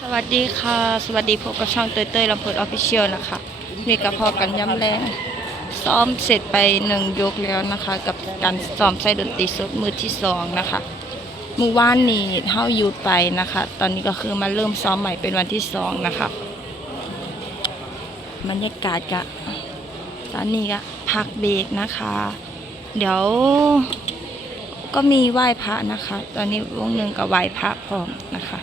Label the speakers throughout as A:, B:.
A: สวัสดีค่ะสวัสดีพบกับช่องเต้ยเต้ยลำเพิดออฟฟิเชียลนะคะมีกระเพาะกันย้ำแรงซ้อมเสร็จไป1 ยกแล้วนะคะกับการซ้อมใส่ดนตรีสดมือที่2นะคะเมื่อวานนี้เฮาหยุดไปนะคะตอนนี้ก็คือมาเริ่มซ้อมใหม่เป็นวันที่2นะคะบรรยากาศกะตอนนี้ก็พักเบรกนะคะเดี๋ยวก็มีไหว้พระนะคะตอนนี้วงหนึ่งกับไหว้พระพร้อมนะคะ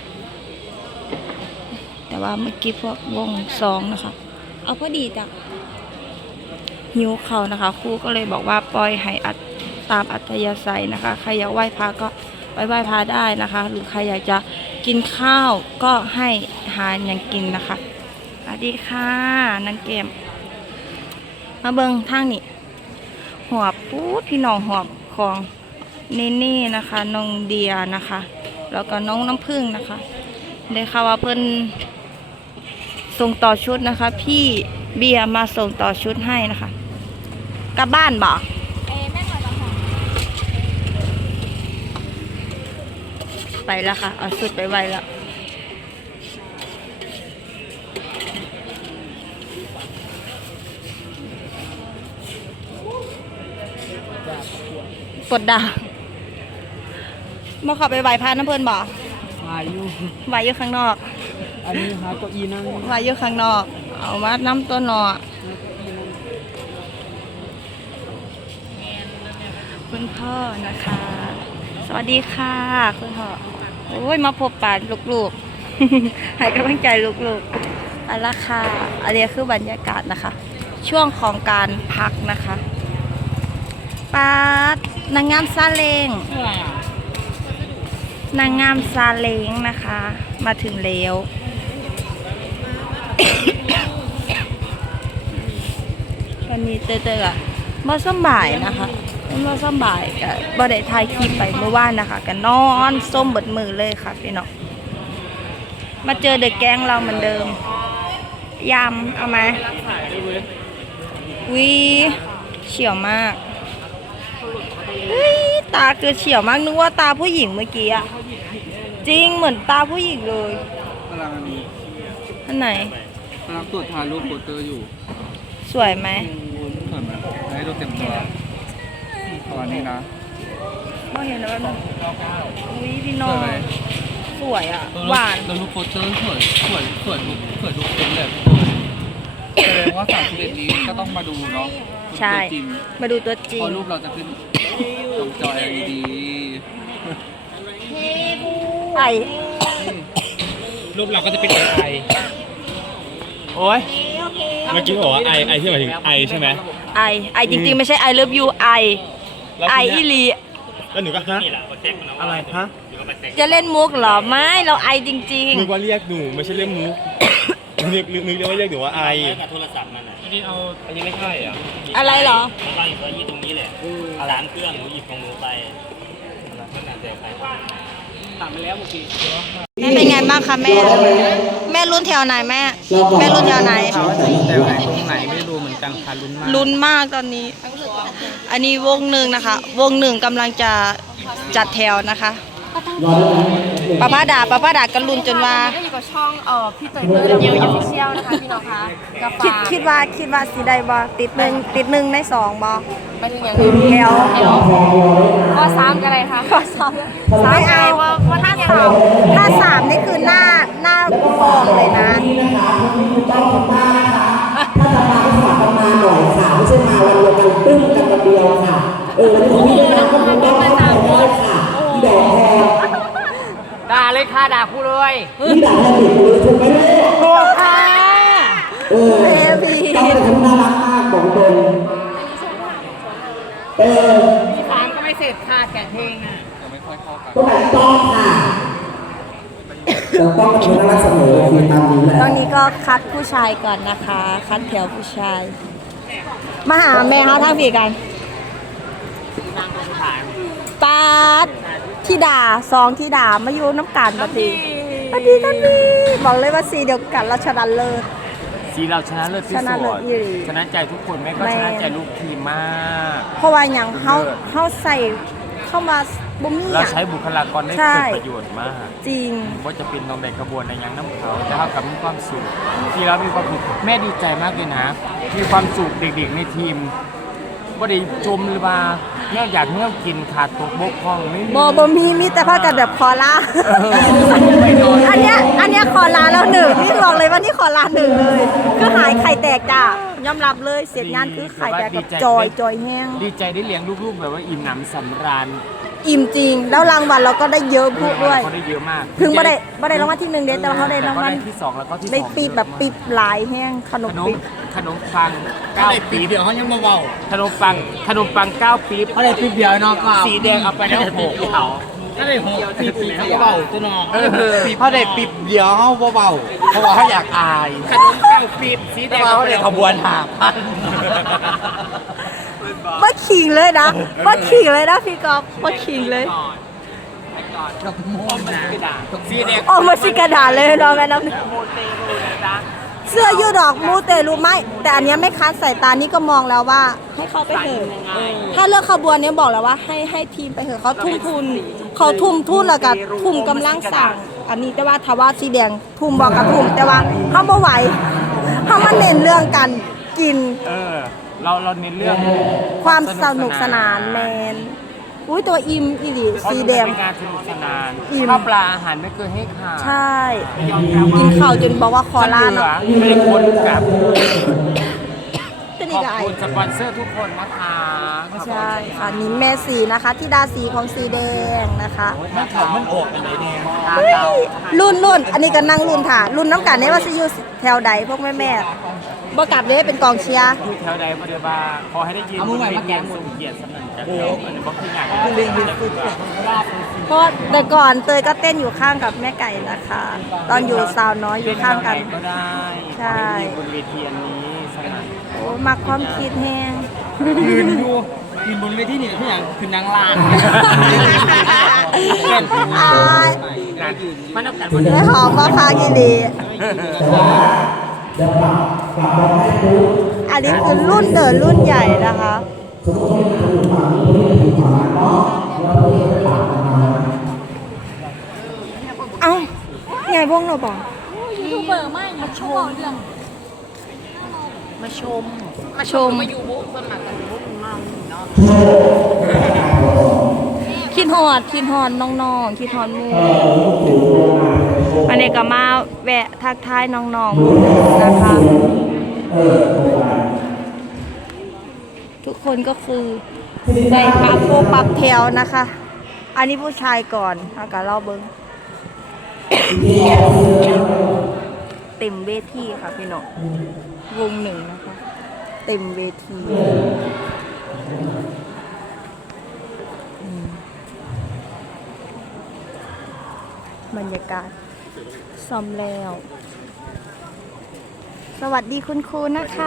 A: แต่ว่าเมื่อกี้พวกวง2นะคะเอาพอดีจ้ะหิวเขานะคะครูก็เลยบอกว่าปล่อยให้อัดตามอัธยาศัยนะคะใครอยากไหว้พระก็ไปไหว้พระได้นะคะหรือใครอยากจะกินข้าวก็ให้หาอย่างกินนะคะสวัสดีค่ะนันเกมมาเบิงทางนี้หัวปูดพี่น้องหัวของเนเน่นะคะน้องเดียนะคะแล้วก็น้องน้ำผึ้งนะคะได้ข่าวว่าเพิ่นส่งต่อชุดนะคะพี่เบียร์มาส่งต่อชุดให้นะคะกลับบ้านบ่ไปแล้วค่ะเอาสุดไปไวแล้วกดดามาขอไปไหวพาน้ำเพลินบ่
B: วายุ
A: ไหวอยู่ข้างนอก
B: อันนี้หาเก้าอี้นั่ง
A: ไหวอยู่ข้างนอกเอามาน้ำตัวหนอคุณพ่อนะคะสวัสดีค่ะคุณพ่อโอ้ยมาพบปะลูกๆ ให้กำลังใจลูกๆอันละค่ะอันนี้คือบรรยากาศนะคะช่วงของการพักนะคะป้านางงามซาเล้งนางงามซาเล้งนะคะมาถึงแล้ววันนี้เตยๆอะมาสบายนะคะมาสบายกับบ่ได้ถ่ายคลิปไปเมื่อวานนะคะกันนอนส้มเบิดมือเลยค่ะพี่น้องมาเจอเด็กแก๊งเราเหมือนเดิมยำเอาไหมวิเฉียวมากเฮ้ยตาคือเฉียวมากนึกว่าตาผู้หญิงเมื่อกี้อะจริงเหมือนตาผู้หญิงเลย
B: กำลัง
A: อันไหน
B: กำลังตรวจทารูปโปสเตอร์อยู่
A: สวยไหม
B: สวยไหมให้รูปเต็มตัวตอนนี้นะ
A: ไม่เห็นแล้วนะอุ้ยพี่น้องสวยอ่ะหวาน
B: แล้วรูปโปสเตอร์สวยทุกคนเลยแสดงว่า31นี้ก็ต้องมาดูเนาะ
A: ใช่มาดูตัวจริง
B: พอรูปเราจะขึ้นตรงจอ LED
A: ไอ
C: รูปเราก็จะเป็นไอโอ้ยเมื่อกี้บอกว่าไอที่หมายถึงไอใช่ไหม
A: ไอจริงๆไม่ใช่ I love you ไออีลี
C: แล้วหนูก็ฮะอะไรฮะ
A: จะเล่นมุกเหรอไม่เราไอจริง
C: ๆนึกว่าเรียกหนูไม่ใช่เรียกมุกนึกว่าเรียกหนูว่าไอ
D: โทรศัพท์มันอ่ะ
C: อันนี้ไม่ใช่อ่ะ
A: อะไรเหรอ
D: ตั้งอยู่ตรงนี้แหละร้านเครื่องหนูหยิบของหนูไปไม่นานแต่ใครถามไปแล้วเมื่อกี้
A: แม่เป็นไงบ้างคะแม่รุ่นแถวไหนแม่รุ่นแถวไหน
B: แถวไหนตรงไหนไม่รู้เหมือนกันค่ะ
A: ลุ้นมากตอนนี้อันนี้วงหนึ่งนะคะวงหนึ่งกำลังจะจัดแถวนะคะป้าดากันลุ้นจนว่า
E: อยู่กับช่องพี่เตยเตยเยอะออฟฟิเชียลนะคะพี่น้องคะ
A: คิดว่าสีได้บ่ติดหนึ่งใน2บ่
E: ไปถึงอย่าง
A: แถว
E: ข้อ3กันเลยค่ะ
A: ข้อ3
E: ไม่เอาว่า
A: ถ้า3นี่คือหน้ากองเลยนะ
F: ถ้าจะมาก็ขอมาหน่อยค่ะไม่ใช่มาวันเดียวกันตึ้งกันวันเดียวค่ะวันนี้พี่ได้ก็คงต้องมาตามได้ค่ะพี่แดงแทน
E: ด่าเลยค่ะด่าครูเลย
F: พี่ด่าแทนเด็กเลยถูกไหม
E: โอ้ค่ะ
A: เบบี
F: ต้องแต่ทำน่ารักมากบอกตรง
E: ที่3ก็ไม่เสร็จค่ะแกะเพลงอ่ะ
B: ไม่ค่อยเข้ากัน
F: ต้องค่ะเราต้องเป็นน่ารักเสมอคือตามนี้แหละ
A: ตอนนี้ก็คัดผู้ชายก่อนนะคะคัดแถวผู้ชายมาหาแม่เขาทั้งพี่กันปาดที่ด่า2ที่ด่ามาอยู่น้ำกันปฏิกันดีบอกเลยว่าสีเดียวกันเราชนะเลิศ
C: สีเราชนะเลิศที่สุดชนะใจทุกคนแม่ก็ชนะใจลูกทีมมาก
A: เพราะว่าอย่างเขาใส่เข้ามาบ่มี
C: เรา
A: อ่ะ
C: ใช้บุคลากรได้
A: ใช่
C: เกิดประโยชน์มาก
A: จริง
C: ว่าจะเป็นน้องแบกกระบวนในยังน้ำเขาแต่เท่ากับมีความสุขที่เรามีความสุขแม่ดีใจมากเลยนะ มีความสุขเด็กๆในทีมว่าได้จมหรือว่าเนี่ยอยากเนี่ยกินขาดตกบกพร่องไม่มี
A: บ่มีแต่พากันแบบคอลาอันเนี้ยคอลาแล้วหนึ่งนี่บอกเลยว่านี่คอลาหนึ่งเลยก็หายไข่แตกจ้ะยอมรับเลยเสร็จงานคือไข่แตกกับจอยแห้ง
C: ดีใจได้เลี้ยงลูกๆแบบว่าอิ่มหนำสำราญ
A: อิ่มจริง แล้วรางวัลเราก็ได้เยอะพูดด้วย
C: เขาได้เยอะมาก
A: ถึงบ่ได้รางวัลที่1เด้แต่ว่าเขาได้รางวัล
C: ที่2แล้วก็ที่
A: ได้ปีบแบบปีบหลายแห้งขนมปีบ
C: ขนมปัง9ปีเดียวเขายังมาเบาขนมปัง9ปีเขาได้ปีเดียวเนาะก็สีแดงเอาไปแล้ว6เขาก็ได้6ปีเขาก็เบาตัวน้องเขาได้ปีเดียวเขาเบาเพราะว่าเขาอยากอายขนม9ปีสีแดงเขาได้ขบวน5,000
A: บ่ขิงเลยนะบ่ขิงเลยนะพี่กอล์ฟบ่ขิงเลย
C: สีแดง
A: ออกมาสิกระดาษเลยน้องแม่น้ำเสื้อยืดดอกมูเตลูไม่แต่อันเนี้ยไม่ค้านสายตานี่ก็มองแล้วว่าให้เขาไปเถอะถ้าเลือกขบวนเนี้ยบอกแล้วว่าให้ทีมไปเถอะเขาทุ่มทุนแล้วก็ทุ่มกำลังสั่งอันนี้แต่ว่าถ้าว่าสีแดงทุ่มบอกกับทุ่มแต่ว่าเขาบ่ไหวเขามาเน้นเรื่องการกิน
C: เราเน้นเรื่อง
A: ความสนุกสนานแมนอุ้ยตัวอิ่มอีหลีสีแดง
C: เป็นงานสนุกสนาน
A: อิ่ม
C: ข้าวปลาอาหารไม่เคยให้ขาด
A: ใช่ กินข้าวจนบอกว่าคอลา
C: เหลื
A: เนาะ
C: ไม่ได้คนกับ
A: เป็น
C: ข
A: อี
C: อบ
A: กไอ
C: คุณสปอนเซอร์ทุกคนนะคะ
A: ใช่ค่ะนี่แม่สีนะคะที่ดาสีของสีแดงนะคะ
C: มันถอดมันออกกันเลยเนี่ย
A: รุ่นอันนี้ก็นั่งรุ่นค่ะรุ่นน้ำกันเนี่ยว่าจะอยู่แถวใดพวกแม่บ่กลับเลยเป็นกองเชียร์
C: อยู่แถวใดประเดี๋ยวบาขอให้ได้ยินเกียรติสมเกียรติสนั่นจากเราอันนี้บอกที่งานก็เลยยิน
A: เพราะแต่ก่อนเตยก็เต้นอยู่ข้างกับแม่ไก่นะคะ ตอนอยู่สาวน้อยอยู่ข้างกัน
C: ก็ได้
A: ใช่
C: บนเวทีอันนี้สนั่น
A: โอ้มักความคิดแห้ง
C: ยืนอยู่ยืนบนเวทีนี่ทุกอย่างคือนางลาน
A: อาย
C: มันต้องการ
A: ได้หอมมาพากิลีอันนี้คือรุ่นเดินรุ่นใหญ่นะคะ เอ้าไงพวกเราบอก
E: ยูทูบเบอร์ไม่มาชมเรื่อง
A: มาชม
E: มาอยู่บุกคนหลักกันบุกเมาเนาะ
A: คิดฮอดน้องๆคิดฮอดหมู่อันนี้ก็มาแวะทักทายน้องๆนะคะ ทุกคนก็คือได้ปรับแถวนะคะ อันนี้ผู้ชายก่อนอากาเล่าเบิ้งเต็มเวทีค่ะพี่น้องวงหนึ่งนะคะ เต็มเวทีบรรยากาศซ้อมแล้ว สวัสดีคุณครูนะคะ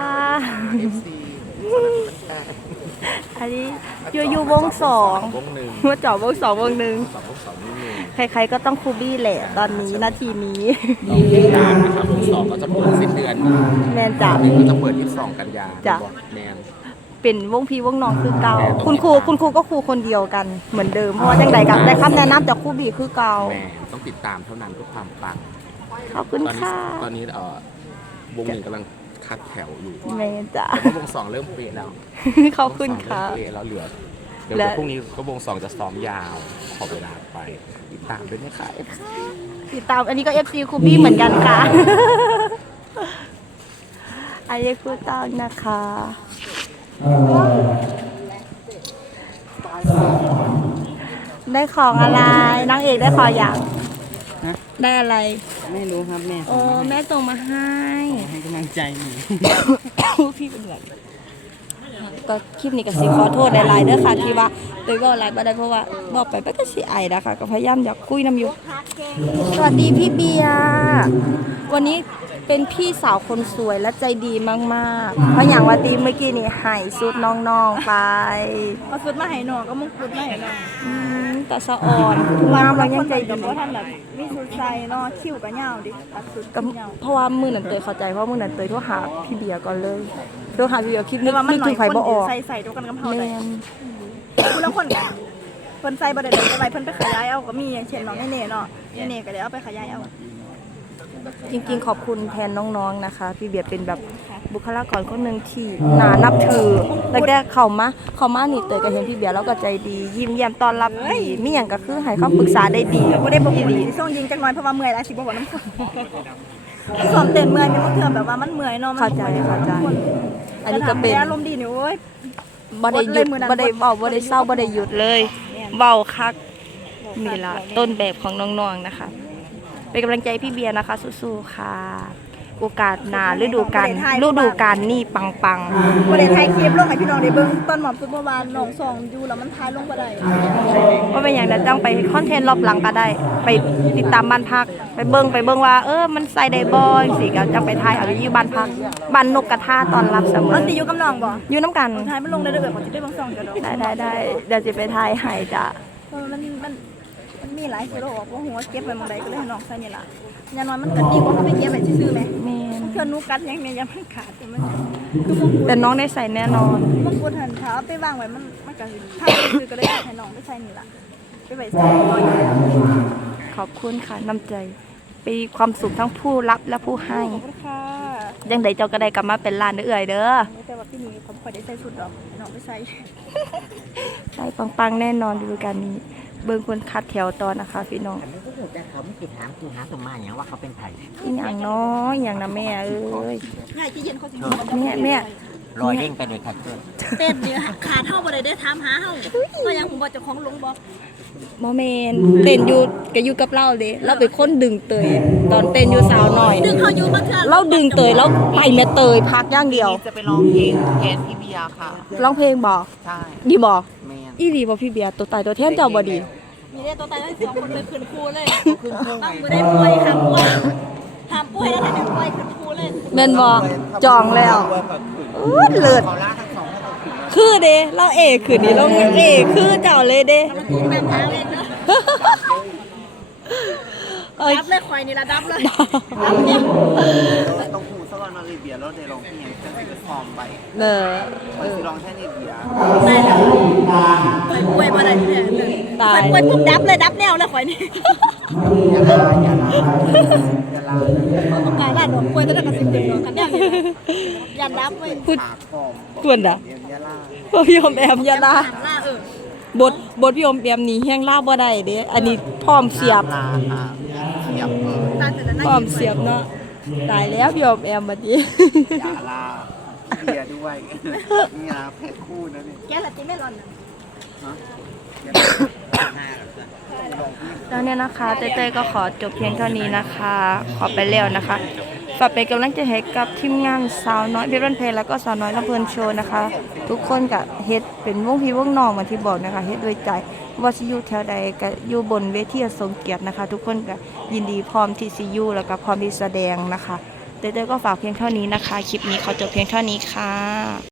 A: อันนี้อยู่วงสองมาเจาะวงสองวงหนึ่งใครๆก็ต้องครูบี้แหละตอนนี้นาทีนี้
C: การนะครับวงสองก็จะเปิดสิ้นเดือน
A: แมนจ๋า
C: ก็จะเปิด22 กันยา
A: จ้ะ
C: แมน
A: เป็นวงพี่วงน้องคือเก่าคุณครูก็ครูคนเดียวกันเหมือนเดิมเพราะว่าจังใดกับได้คำแนะนำจากครูบี้คือเก่า
C: แมนต้องติดตามเท่านั้นเพื่อความปัง
A: ขอบคุณค่ะ
C: ตอนนี้วงหนึ่งกำลังคัดแถวอยู่
A: แมนจ๋า
C: แต่ว่าวงสองเริ่มเปลี่ยนแล้ว
A: ขอบคุณค่ะ
C: วงสองเริ่มเปลี่ยนแล้วเหลือเดี๋ยว
A: และ
C: พรุ่งนี้ก็วงสองจะซ้อมยาวขอเวลาไปติดตามด้วยนะคะ
A: ติดตามอันนี้ก็ FC ครูบี้เหมือนกันค่ะ อันนี้ครูตั้งนะคะ ได้ของอะไรนางเอกได้ของอย่างได้อะไร
B: ไม่รู้ครับแม่
A: โอ้แม่ส่งมาให้
B: ให้กำลังใจหนู
A: พี่เป็นแบบก็คลิปนี้ก็สิขอโทษหลายๆเด้อค่ะที่ว่าโดยว่าอะไรบ่ได้เพราะว่าบอกไปก็สิไอนะคะก็พยายามอยากคุยน้ำอยู่สวัสดีพี่เบียร์วันนี้เป็นพี่สาวคนสวยและใจดีมากๆเพราะอย่างว่าตีเมื่อกี้นี่ให้สุดน้องๆไป
E: มาสุดมาให้หนอก็มึงสุดมาให้หนอ
A: แต่สะอ่อนงามแล้วยังใจ
E: กั
A: ดี
E: บว่าท่านแบบมีสุดใส่เนาะคิ้วกับเหงาดิตัดสุด
A: ก็
E: เหงา
A: เพราะว่ามือนันเตยเข้าใจเพราะมือนันเตยโทรหาพี่เบียร์ก่อนเลยโทรหาพี่เบียร์คิดนึ
E: แต่
A: ก
E: ว่ามัน
A: นึก
E: หน่อ
A: ถึ
E: ย
A: งไผบ่ออก
E: ใส่ตัวกันกับเฮา
A: แม
E: ได้
A: น
E: คุณละคนกัน
A: พิ่นใส่บ่ได้ดอกแต่ว่าเพิ่นไปขยายเอาก็มีอย่างเช่นน้องเน่ๆเนาะเน่ๆก็ได้เอาไปขยายเอาจริงๆขอบคุณแทนน้องๆนะคะพี่เบียร์เป็นแบบบุคลากรคนหนึ่งที่น่านับถือแล้วแต่เข้ามานี่เตยก็เห็นพี่เบียร์แล้วก็ใจดียิ้มแย้มต้อนรับดีมีหยังก็คือให้คำปรึกษาได้ดีบ่ได้บ่ดีส่งยิงจักหน่อยเพราะว่าเมื่อยแล้วสิบ่บ่น้ำสอนเต้นเมื่อยมีบางเทื่อแบบว่ามันเมื่อยเนาะมันเข้าใจอันนี้ก็เป็นอารมณ์ดีนี่โอ้ยบ่ได้หยุดบ่ได้เว้าบ่ได้เศร้าบ่ได้หยุดเลยเว้าคักนี่ล่ะต้นแบบของน้องๆนะคะเป็นกำลังใจพี่เบียร์นะคะสู้ๆค่ะโอกาสหน้าฤดูกาลนี่ปังๆบ่ได้ถ่ายคลิปลงให้พี่น้องได้เบิ่งตอนหมอมซุปเปอร์วานน้องส่องอยู่แล้วมันถ่ายลงบ่ได้บ่เป็นหยังนะต้องไปคอนเทนต์รอบหลังก็ได้ไปติดตามบ้านพักไปเบิ่งว่ามันใส่ได้บ่จังซี่ก็จังไปถ่ายเอาอยู่บ้านพักบ้านนกกระทาตอนรับเสมอสิอยู่กับน้องบ่อยู่นํกันถ่ายมันลงได้เด้อขอสิได้เบิ่งส่องจ้ะดอกได้เดี๋ยวสิไปถ่ายให้จ้ะมันมีหลายกิโลออกว่าหัวเก็บไว้หม้องใดก็เลยให้น้องใส่นี่ล่ะอย่างน้อยมันก็ดีกว่าเขาไปเก็บไว้ซื่อๆแหมแม่นเพื่อนหนูกัดยังเนี่ยยังมันขาดแต่มันแต่น้องได้ใส่แน่นอนบางคนหันเท้าไปวางไว้มันก็ถ้าซื้อก็เลยให้น้องไปใส่นี่ล่ะไปไว้ใส่ขอบคุณค่ะน้ำใจปีความสุขทั้งผู้รับและผู้ให้ขอบคุณค่ะยังไดเจ้าก็ได้กลับมาเป็นล้านเอื่อยเด้อแต่ว่าพี่นี้ผมขอได้ใส่ชุดดอกน้องไปใส่ใส่ปังๆแน่นอนดูกันนี้เบิ่งคนคัดแถวตอนนะคะพี่น้อง
C: อันนี้ก็คือแต่เขาไม่ติดถามคือหาสมมาอย่างว่าเขาเป็นไผ่
A: อีหยังน้อยอย่างนะแม่เอ้ยง่ายที่เย็นเขาสิแม่
C: ลอยเด้งไปเลยครับเต้น
E: เต้นเนี่ยขาเท่าบ่ได้ถามหาเฮาก็ยังผมบอกเจ้าของลงบ่
A: บ่แม่นเต้นอยู่ก็อยู่กับเราเด้เราเป็นคนดึงเตยตอนเต้นอยู่สาวน้อย
E: ดึงเขาอยู่บางเทื่อ
A: เราดึงเตยแล้วไปแม่เตยพักอย่างเดียว
B: จะไปร้องเพลงแทนพี่เบียร์ค่ะ
A: ร้องเพลงบ่
B: ใช่
A: ดีบ่
B: แม่น
A: อีดีบ่พี่เบียร์ตัวตายตัวแทนเจ้าบ่ดี
E: มีได้ตัวตายทั้ง2คนเลยขึ้นครูเลยต้องบ่ได้ป่วยค่ะป่วยถามป่วยแล้วแต่ป่วยขึ้นครูเลย
A: แม่นบ่จองแล้วเลิศคือเด้เราเอคืนนี้เราเอคือเจ้าเลยเด้
E: แบบทางเล่นเนาะดับเลยควายนี่ละดับเลย
B: ต้องพูดสักวันมาเลยเบียร์แล้วได้ร้องเพลงจะไปฟอร์มไปสิร้องแค่นี้เบียร์
E: ได้แล้วควายป่วยบ่ได้แท้เลยควายป่วยปุ๊บดับเลยดับแนวเลยควายนี่
B: อย่าลา
E: ต้องการลาดอกป่วยตอนนั้นก็สิดึงดอกกันแนวอย่าดับเว้ย
A: พูดกวนด่ะพี่อมแอมยาลาบทพี่อมแอมนี่แห้งลาบ่ได้เด้อันนี้พร้อมเสียบพร้อมเสียบเนาะตายแล้วพี่อมแอมบัดนี้
B: อย่าลาเบียร์ด้วยนี่นะแพ็คคู่นะนี่
E: แกละติไม่ร้อนนะ
A: แล้วเนี่ยนะคะเต้ยก็ขอจบเพียงเท่านี้นะคะขอไปแล้วนะคะฝากเป็นกำลังใจให้กับทีมงานสาวน้อยเพชรบ้านเพลแล้วก็สาวน้อยลำเพลินโชว์นะคะทุกคนก็เฮ็ดเป็นวงพี่วงน้องเหมือนที่บอกนะคะเฮ็ดด้วยใจว่าสิอยู่แถวใดก็อยู่บนเวทีทรงเกียรตินะคะทุกคนก็ยินดีพร้อมที่สิอยู่แล้วก็พร้อมที่แสดงนะคะเต้ยก็ฝากเพียงเท่านี้นะคะคลิปนี้ขอจบเพียงเท่านี้ค่ะ